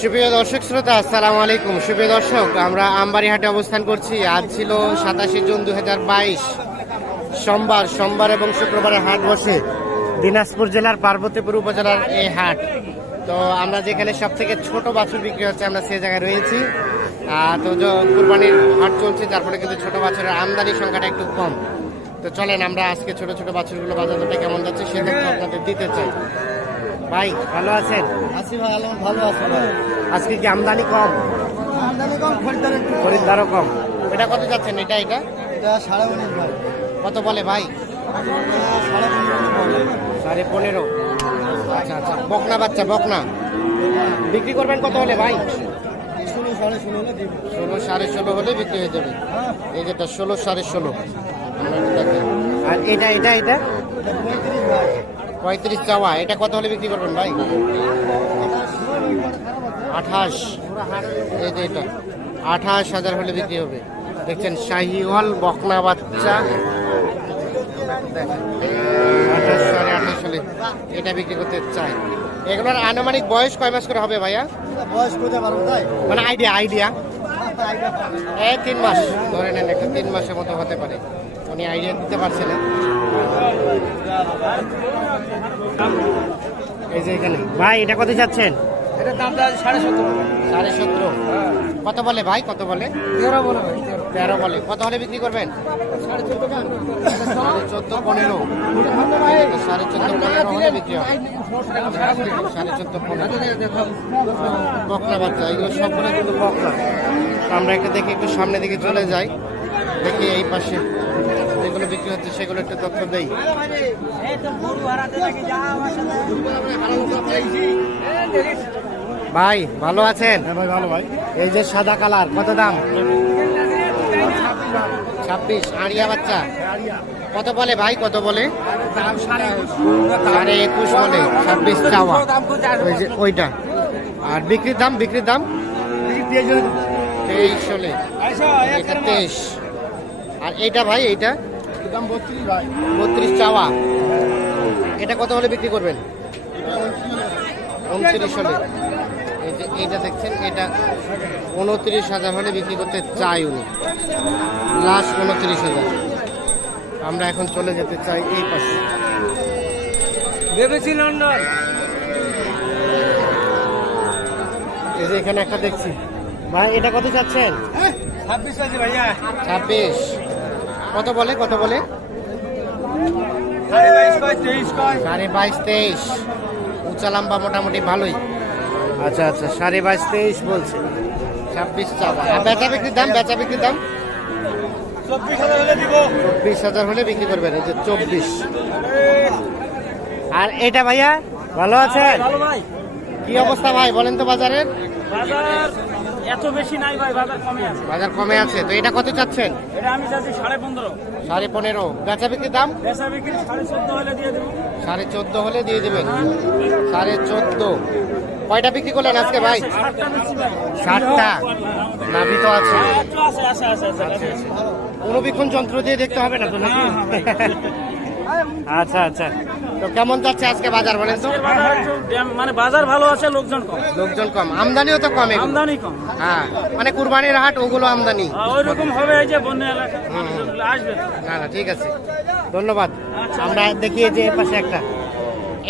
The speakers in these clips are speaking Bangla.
সুপ্রিয় দর্শক শ্রোতা, আসসালামু আলাইকুম। সুপ্রিয় দর্শক, আমরা আমবাড়িহাটে অবস্থান করছি। আজ ছিল সাতাশে জুন দু হাজার বাইশ। সোমবার সোমবার এবং শুক্রবারের হাট বসে দিনাজপুর জেলার পার্বতীপুর উপজেলার এই হাট। তো আমরা যেখানে সব থেকে ছোট বাছুর বিক্রি হচ্ছে, আমরা সেই জায়গায় রয়েছি। তো কুরবানির হাট চলছে ফলে কিন্তু ছোট বাছুরের আমদানির সংখ্যাটা একটু কম। তো চলেন, আমরা আজকে ছোট ছোট বাছুরগুলো বাজার কেমন যাচ্ছে, সে তথ্য আপনাদের দিতে চাই। ভাই ভালো আছেন? আছি ভাই ভালো আজকে কি আমদানি কম? আমদানি কম খরিদ্দার খরিদ্দারও কম। এটা কত যাচ্ছেন এটা এটা? এটা সাড়ে উনিশ ভাই। কত বলে ভাই? সাড়ে পনেরো। বলে। সাড়ে পনেরো। আচ্ছা আচ্ছা। বকনা বাচ্চা বকনা। বিক্রি করবেন কত হলে ভাই? ষোলো সাড়ে ষোলো হলে ষোলো সাড়ে ষোলো হলে বিক্রি হয়ে যাবে। এই যেটা ষোলো সাড়ে ষোলো। আর এটা এটা? এটা পঁয়ত্রিশ পঁয়ত্রিশ চাওয়া। এটা কত হলে বিক্রি করবেন ভাই? আঠাশ। এই যে এটা। আঠাশ হাজার হলে বিক্রি হবে। দেখছেন শাহিওয়াল বকনা বাচ্চা। আঠাশ সাড়ে আঠাশ হলে এটা বিক্রি করতে চাই এগুলোর আনুমানিক বয়স কয় মাস করে হবে ভাইয়া? বয়স করতে পারব তাই। মানে আইডিয়া আইডিয়া এই তিন মাস। ধরে নেন একটা তিন মাসের মতো হতে পারে। উনি আইডিয়া দিতে পারছিলেন এই যে এখানে। ভাই এটা কত যাচ্ছেন এটার আছে সাড়ে সতেরো। সাড়ে সতেরো। কত বলে ভাই কত বলে? তেরো বলে ভাই তেরো। বলে। কত হলে বিক্রি করবেন? সাড়ে চোদ্দ চোদ্দ পনেরো। সাড়ে চোদ্দ পনেরো হলে বিক্রি হবে। সাড়ে চোদ্দ পনেরো। বকনা বাচ্চা এগুলো সবগুলো কিন্তু বকনা। আমরা একটা দেখি একটু সামনে দিকে চলে যাই। দেখি এই পাশে। যেগুলো বিক্রি হচ্ছে সেগুলো একটু তথ্য দেই। ভাই ভালো আছেন? হ্যাঁ ভাই ভালো ভাই। এই যে সাদা কালার কত দাম? ছাব্বিশ আড়িয়া বাচ্চা। কত বলে ভাই কত বলে? সাড়ে একুশ বলে ছাব্বিশ চাওয়া। ওইটা। আর বিক্রির দাম বিক্রির দাম? তেইশ হলে। তেইশ। আর এইটা ভাই এইটা? দাম বত্রিশ ভাই। বত্রিশ চাওয়া। এটা কত হলে বিক্রি করবেন? উনত্রিশ হলে। এইটা দেখছেন এটা উনত্রিশ হাজার হলে বিক্রি করতে চাই উনি। লাস্ট উনত্রিশ হাজার। আমরা এখন চলে যেতে চাই এই পাশে। ভেবেছি লন্ডন। এই যে এখানে একটা দেখছি। ভাই এটা কত চাচ্ছেন? ছাব্বিশ আছে ভাইয়া। ছাব্বিশ। কত বলে কত বলে? সাড়ে বাইশ কয় তেইশ কয়? সাড়ে বাইশ তেইশ। উঁচা লম্বা মোটামুটি ভালোই। আচ্ছা আচ্ছা সাড়ে বাইশ তেইশ বলছে। ছাব্বিশ চাওয়া। আর বেচা বিক্রির দাম বেচা বিক্রির দাম? চব্বিশ হাজার হলে বিক্রি করবেন এই যে চব্বিশ। আর এটা ভাইয়া ভালো আছেন? ভালো কি অবস্থা ভাই বলেন তো বাজারের? বাজার এত বেশি নাই ভাই বাজার কমে আছে। বাজার কমে আছে। তো এটা কত চাচ্ছেন? এটা আমি চাচ্ছি সাড়ে পনেরো। সাড়ে পনেরো। বেচা বিক্রির দাম? বেচা বিক্রি সাড়ে চোদ্দ হলে দিয়ে দেবো। সাড়ে চোদ্দ হলে দিয়ে দেবেন। সাড়ে চোদ্দ। কয়টা বিক্রি করলেন আজকে ভাই? সাতটা বেশি ষাটটা নাভি তো আছে। হ্যাঁ, আছে আছে অনুবীক্ষণ যন্ত্র দিয়ে দেখতে হবে না তো নাকি? আচ্ছা আচ্ছা। তো কেমন যাচ্ছে আজকে বাজার বলেন তো? মানে বাজার ভালো আছে লোকজন কম। লোকজন কম। আমদানিও তো কম। আমদানি কম। হ্যাঁ মানে কুরবানির হাট ওগুলো আমদানি। ওই রকম হবে এই যে বন্যা এলাকা আসবে না না ঠিক আছে। ধন্যবাদ। আমরা দেখিয়ে যে পাশে একটা।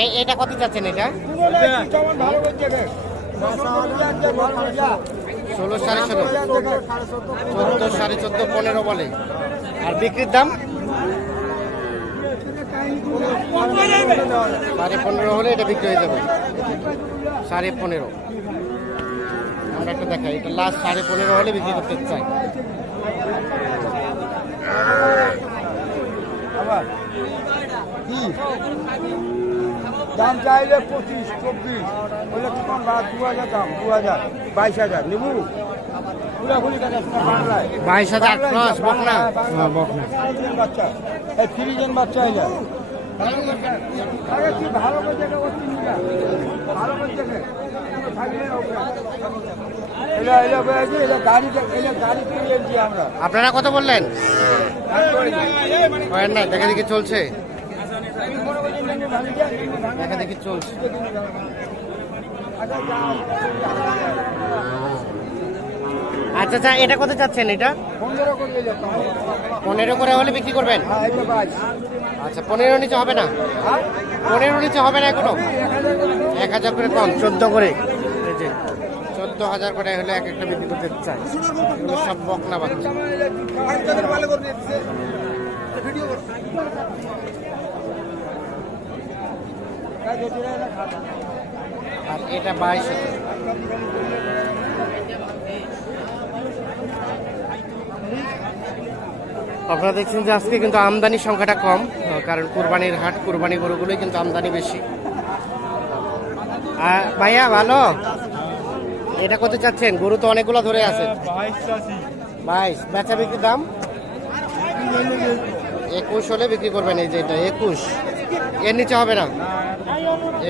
এই এটা কত চাচ্ছেন এটা? ষোলো সাড়ে ষোলো। চোদ্দ সাড়ে চোদ্দ পনেরো বলে। আর বিক্রির দাম? সাড়ে পনেরো হলে এটা বিক্রি হয়ে যাবে। সাড়ে পনেরো। আমরা একটা দেখাই, এটা লাস্ট সাড়ে পনেরো হলে বিক্রি করতে চাই। দাম চাইলে পঁচিশ, চব্বিশ। দু হাজার দাম, দু হাজার, বাইশ হাজার। নেবু? বাইশ হাজার ক্রস বকনা। হ্যাঁ, ফ্রিজেন বাচ্চা এই বাচ্চা ভালো আমরা আপনারা কত বললেন? না দেখা দেখি চলছে। দেখা দেখি চলছে। আচ্ছা আচ্ছা এটা কত চাচ্ছেন এটা? পনেরো করে হলে বিক্রি করবেন? আচ্ছা পনেরো নিচে হবে না? পনেরো নিচে হবে না এখনও? এক হাজার করে কম। চোদ্দ করে। চোদ্দ হাজার করে হলে এক একটা বিক্রি করতে চাই। সব বকনা বাচ্চা। আর এটা বাইশ আপনারা দেখছেন যে আজকে কিন্তু আমদানির সংখ্যাটা কম কারণ কুরবানির হাট, কুরবানি গরুগুলোই কিন্তু আমদানি বেশি। ভাইয়া, ভালো? এটা কত চাচ্ছেন? গরু তো অনেকগুলো ধরে আছে। বাইশ, বেচা বিক্রির দাম? একুশ হলে বিক্রি করবেন এই যে এটা, একুশ। এর নিচে হবে না?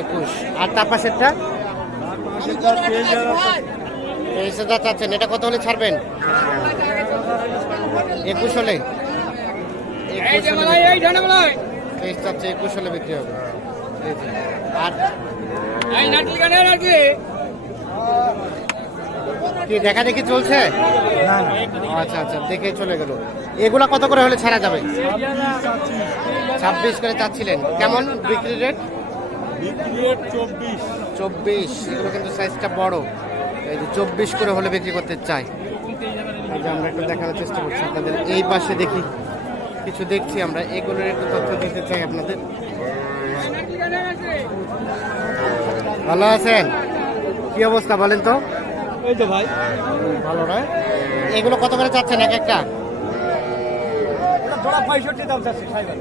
একুশ। আর তার পাশেরটা? তেইশ হাজার চাচ্ছেন। এটা কত হলে ছাড়বেন? একুশ হলে? তেইশ চাচ্ছে একুশ হলে বিক্রি হবে। আর কি? দেখা দেখি চলছে? আচ্ছা আচ্ছা দেখে চলে গেল। এগুলা কত করে হলে ছাড়া যাবে? ছাব্বিশ করে চাচ্ছিলেন। কেমন বিক্রি রেট চব্বিশ। এগুলো কিন্তু সাইজটা বড়। এই যে চব্বিশ করে হলে বিক্রি করতে চাই আমরা একটু দেখানোর চেষ্টা করছি আপনাদের। এই পাশে দেখি। কিছু দেখছি আমরা এগুলোর একটু তথ্য দিতে চাই আপনাদের। ভালো আছেন? কি অবস্থা বলেন তো? এই তো ভাই। ভালো নয় এগুলো কত করে চাচ্ছেন এক একটা?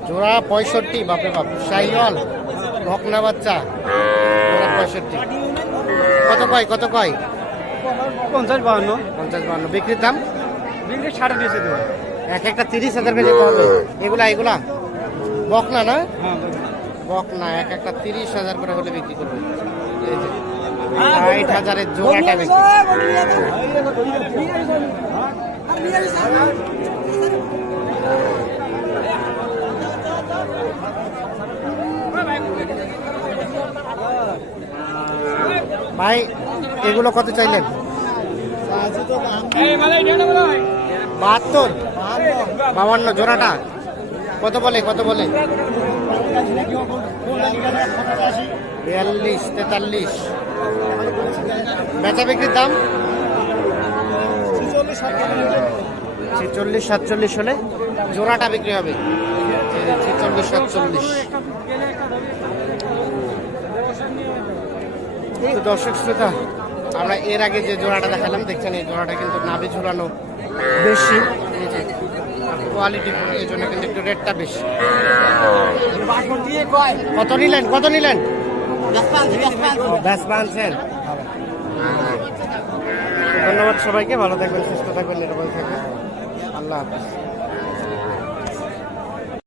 জোড়া পঁয়ষট্টি বাপরে বাপ শাহিওয়াল ভকনা বাচ্চা জোড়া পঁয়ষট্টি। কত কয় কত কয়? পঞ্চাশ বাহান্ন। পঞ্চাশ বাহান্ন। বিক্রির দাম? বিক্রি সাড়ে দিয়েছে তো এক একটা তিরিশ হাজার করে যেতে হবে। এগুলা এগুলা? বকনা না? হ্যাঁ বকনা। এক একটা তিরিশ হাজার করে হলে বিক্রি করবে। ষাট হাজারের জোড়াটা বিক্রি ভাই। এগুলো কত চাইলেন? বাহাত্তর। বাবান্ন জোড়াটা। কত বলে কত বলে? বিয়াল্লিশ, তেতাল্লিশ। বেচা বিক্রির দাম? ছেচল্লিশ, সাতচল্লিশ হলে জোড়াটা বিক্রি হবে। ছেচল্লিশ, সাতচল্লিশ। দর্শক শ্রোতা, আমরা এর আগে যে জোড়াটা দেখালাম, দেখছেন এই জোড়াটা কিন্তু নাভি ঝুলানো বেশি কোয়ালিটি এই জন্য কিন্তু একটু রেটটা বেশি। কত নিলেন? কত নিলেন? ব্যাস ধন্যবাদ সবাইকে ভালো থাকবেন সুস্থ থাকবেন নিরাপদ থাকবেন। আল্লাহ হাফিজ।